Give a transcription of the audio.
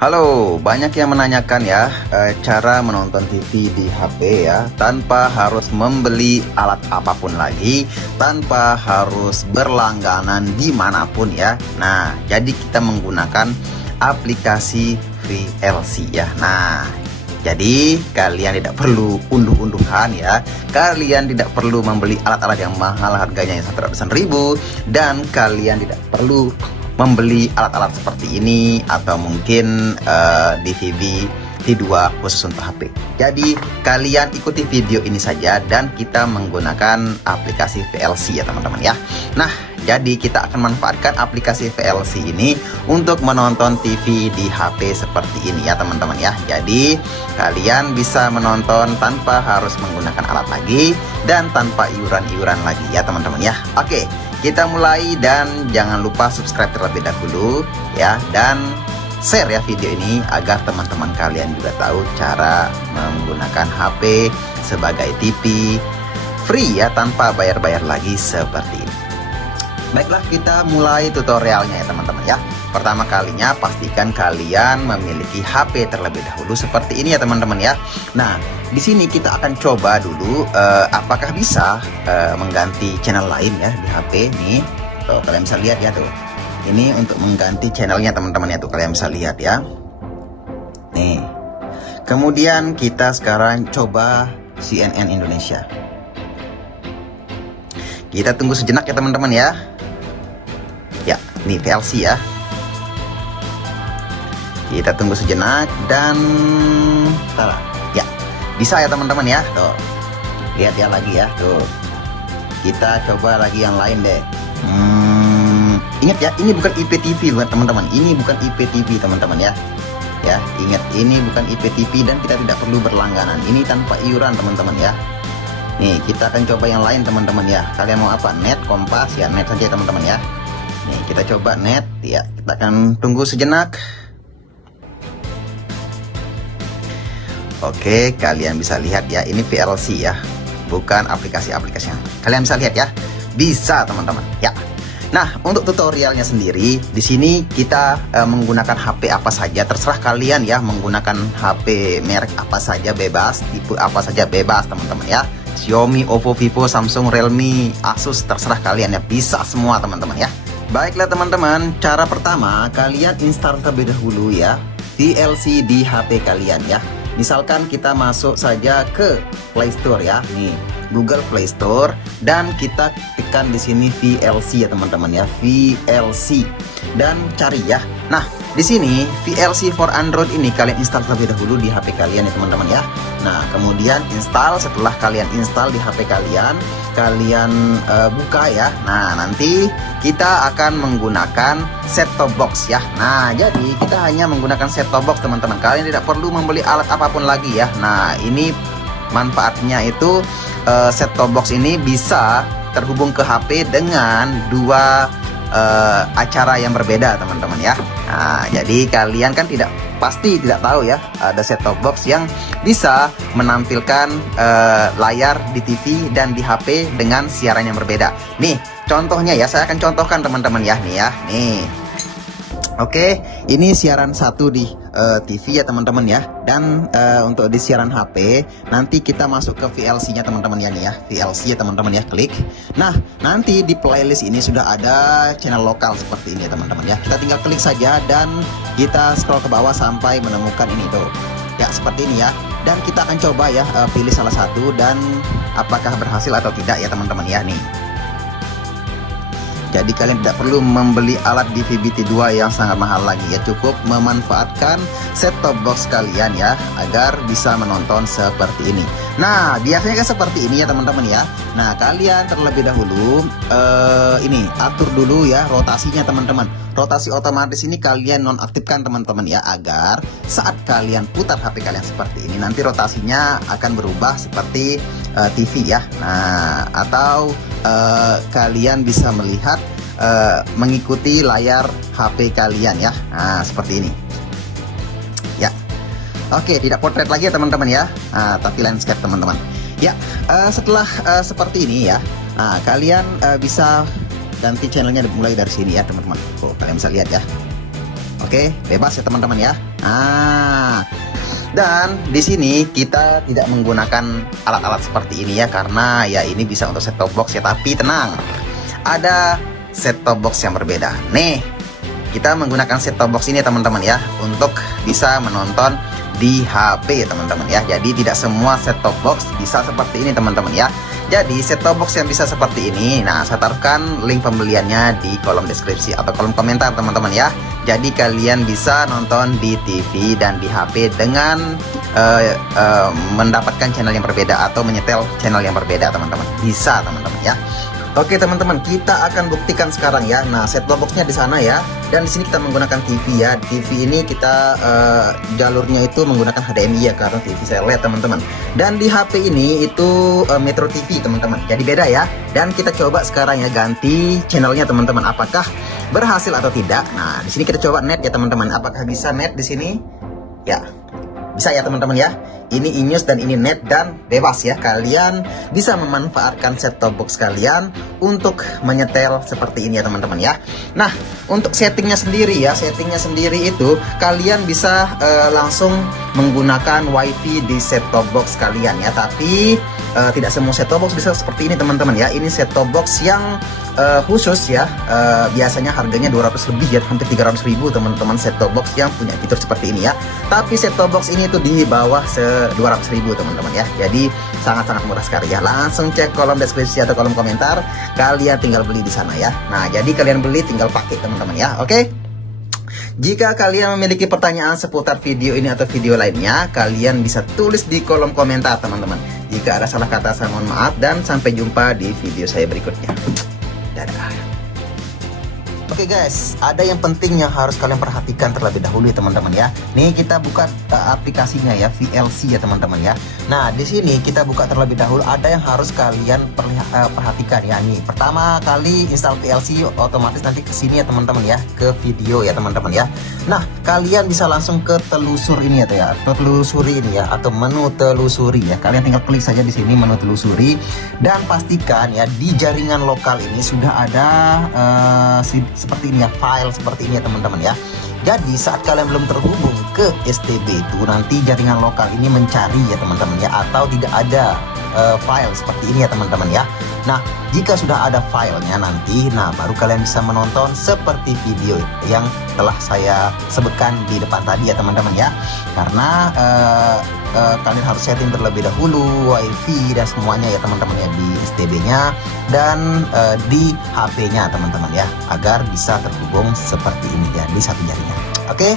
Halo, banyak yang menanyakan ya cara menonton TV di HP ya tanpa harus membeli alat apapun lagi, tanpa harus berlangganan dimanapun ya. Nah, jadi kita menggunakan aplikasi VLC ya. Nah, jadi kalian tidak perlu unduh-unduhan ya. Kalian tidak perlu membeli alat-alat yang mahal harganya yang ratusan ribu, dan kalian tidak perlu membeli alat-alat seperti ini atau mungkin DVD T2 khusus untuk HP. Jadi kalian ikuti video ini saja dan kita menggunakan aplikasi VLC ya teman-teman ya. Nah, jadi kita akan manfaatkan aplikasi VLC ini untuk menonton TV di HP seperti ini ya teman-teman ya. Jadi kalian bisa menonton tanpa harus menggunakan alat lagi dan tanpa iuran-iuran lagi ya teman-teman ya. Oke, kita mulai dan jangan lupa subscribe terlebih dahulu ya, dan share ya video ini agar teman-teman kalian juga tahu cara menggunakan HP sebagai TV free ya, tanpa bayar-bayar lagi seperti ini. Baiklah, kita mulai tutorialnya ya teman-teman ya. Pertama kalinya pastikan kalian memiliki HP terlebih dahulu seperti ini ya teman-teman ya. Nah, di sini kita akan coba dulu apakah bisa mengganti channel lain ya di HP nih. Tuh, kalian bisa lihat ya tuh. Ini untuk mengganti channelnya teman-teman ya, tuh kalian bisa lihat ya. Nih. Kemudian kita sekarang coba CNN Indonesia. Kita tunggu sejenak ya teman-teman ya. Ya, ini VLC ya. Kita tunggu sejenak dan ya, bisa ya teman-teman ya. Tuh, lihat ya lagi ya. Tuh, kita coba lagi yang lain deh. Ingat ya, ini bukan IPTV buat teman-teman. Ini bukan IPTV teman-teman ya. Ya, ingat ini bukan IPTV dan kita tidak perlu berlangganan. Ini tanpa iuran teman-teman ya. Nih, kita akan coba yang lain teman-teman ya. Kalian mau apa? Net, Kompas ya, net saja teman-teman ya. Nih, kita coba net ya. Kita akan tunggu sejenak. Oke, kalian bisa lihat ya, ini VLC ya, bukan aplikasi-aplikasi yang kalian bisa lihat ya. Bisa teman-teman ya. Nah, untuk tutorialnya sendiri di sini kita menggunakan HP apa saja, terserah kalian ya, menggunakan HP merek apa saja bebas, tipe apa saja bebas teman-teman ya. Xiaomi, Oppo, Vivo, Samsung, Realme, Asus, terserah kalian ya, bisa semua teman-teman ya. Baiklah teman-teman, cara pertama kalian install terlebih dahulu ya VLC di HP kalian ya. Misalkan kita masuk saja ke Play Store ya, nih Google Play Store, dan kita tekan di sini VLC ya teman-teman ya, VLC, dan cari ya. Nah, di sini VLC for Android ini kalian install terlebih dahulu di HP kalian ya teman-teman ya. Nah, kemudian install. Setelah kalian install di HP kalian, kalian buka ya. Nah, nanti kita akan menggunakan set-top box ya. Nah, jadi kita hanya menggunakan set-top box teman-teman. Kalian tidak perlu membeli alat apapun lagi ya. Nah, ini manfaatnya itu set-top box ini bisa terhubung ke HP dengan dua acara yang berbeda teman-teman ya. Nah, jadi kalian kan pasti tidak tahu ya, ada set-top box yang bisa menampilkan layar di TV dan di HP dengan siaran yang berbeda. Nih contohnya ya, saya akan contohkan teman-teman ya, nih ya, nih. Oke, ini siaran satu di TV ya teman-teman ya. Dan untuk di siaran HP nanti kita masuk ke VLC-nya teman-teman ya, nih ya, VLC ya teman-teman ya, klik. Nah, nanti di playlist ini sudah ada channel lokal seperti ini ya teman-teman ya. Kita tinggal klik saja dan kita scroll ke bawah sampai menemukan ini tuh. Ya, seperti ini ya. Dan kita akan coba ya pilih salah satu dan apakah berhasil atau tidak ya teman-teman ya, nih. Jadi kalian tidak perlu membeli alat DVD T2 yang sangat mahal lagi ya, cukup memanfaatkan set-top box kalian ya agar bisa menonton seperti ini. Nah, biasanya kan seperti ini ya teman-teman ya. Nah, kalian terlebih dahulu ini atur dulu ya rotasinya teman-teman. Rotasi otomatis ini kalian nonaktifkan teman-teman ya, agar saat kalian putar HP kalian seperti ini nanti rotasinya akan berubah seperti TV ya. Nah, atau kalian bisa melihat mengikuti layar HP kalian ya. Nah, seperti ini ya. Oke, tidak portrait lagi ya teman-teman ya, tapi landscape teman-teman ya. Setelah seperti ini ya, kalian bisa ganti channelnya mulai dari sini ya teman-teman. Kalian bisa lihat ya. Oke, bebas ya teman-teman ya. Nah, dan di sini kita tidak menggunakan alat-alat seperti ini ya, karena ya ini bisa untuk set top box ya. Tapi tenang, ada set top box yang berbeda. Nih, kita menggunakan set top box ini teman-teman ya, untuk bisa menonton di HP teman-teman ya. Jadi tidak semua set top box bisa seperti ini teman-teman ya. Jadi set top box yang bisa seperti ini, nah saya taruhkan link pembeliannya di kolom deskripsi atau kolom komentar teman-teman ya. Jadi kalian bisa nonton di TV dan di HP dengan mendapatkan channel yang berbeda atau menyetel channel yang berbeda teman-teman. Bisa teman-teman ya. Oke teman-teman, kita akan buktikan sekarang ya. Nah, set top boxnya di sana ya. Dan di sini kita menggunakan TV ya. TV ini kita jalurnya itu menggunakan HDMI ya, karena TV saya LED teman-teman. Dan di HP ini itu Metro TV teman-teman. Jadi beda ya. Dan kita coba sekarang ya, ganti channelnya teman-teman. Apakah berhasil atau tidak? Nah, di sini kita coba net ya teman-teman. Apakah bisa net di sini? Ya. Bisa ya teman-teman ya. Ini iNews dan ini net dan bebas ya. Kalian bisa memanfaatkan set top box kalian untuk menyetel seperti ini ya teman-teman ya. Nah, untuk settingnya sendiri ya, settingnya sendiri itu kalian bisa langsung menggunakan WiFi di set top box kalian ya. Tapi tidak semua set top box bisa seperti ini teman-teman ya. Ini set top box yang khusus ya, biasanya harganya 200 lebih ya, hampir 300 ribu teman-teman, set top box yang punya fitur seperti ini ya. Tapi set top box ini tuh di bawah 200 ribu teman-teman ya. Jadi sangat-sangat murah sekali ya. Langsung cek kolom deskripsi atau kolom komentar, kalian tinggal beli di sana ya. Nah, jadi kalian beli tinggal pakai teman-teman ya. Oke. Jika kalian memiliki pertanyaan seputar video ini atau video lainnya, kalian bisa tulis di kolom komentar teman-teman. Jika ada salah kata, saya mohon maaf, dan sampai jumpa di video saya berikutnya. Dadah. Oke guys, ada yang penting yang harus kalian perhatikan terlebih dahulu ya teman-teman ya. Nih kita buka aplikasinya ya, VLC ya teman-teman ya. Nah, di sini kita buka terlebih dahulu, ada yang harus kalian perhatikan ya. Nih, pertama kali install VLC otomatis nanti ke sini ya teman-teman ya, ke video ya teman-teman ya. Nah, kalian bisa langsung ke telusur ini ya, telusuri ini ya, atau menu telusuri ya. Kalian tinggal klik saja di sini menu telusuri, dan pastikan ya di jaringan lokal ini sudah ada seperti ini ya, file seperti ini ya teman-teman ya. Jadi saat kalian belum terhubung ke STB itu, nanti jaringan lokal ini mencari ya teman-teman ya, atau tidak ada file seperti ini ya teman-teman ya. Nah, jika sudah ada filenya nanti, nah baru kalian bisa menonton seperti video yang telah saya sebutkan di depan tadi ya teman-teman ya. Karena kalian harus setting terlebih dahulu WiFi dan semuanya ya teman-teman ya, di STB-nya dan di HP-nya teman-teman ya, agar bisa terhubung seperti ini ya di satu jaringan. Oke.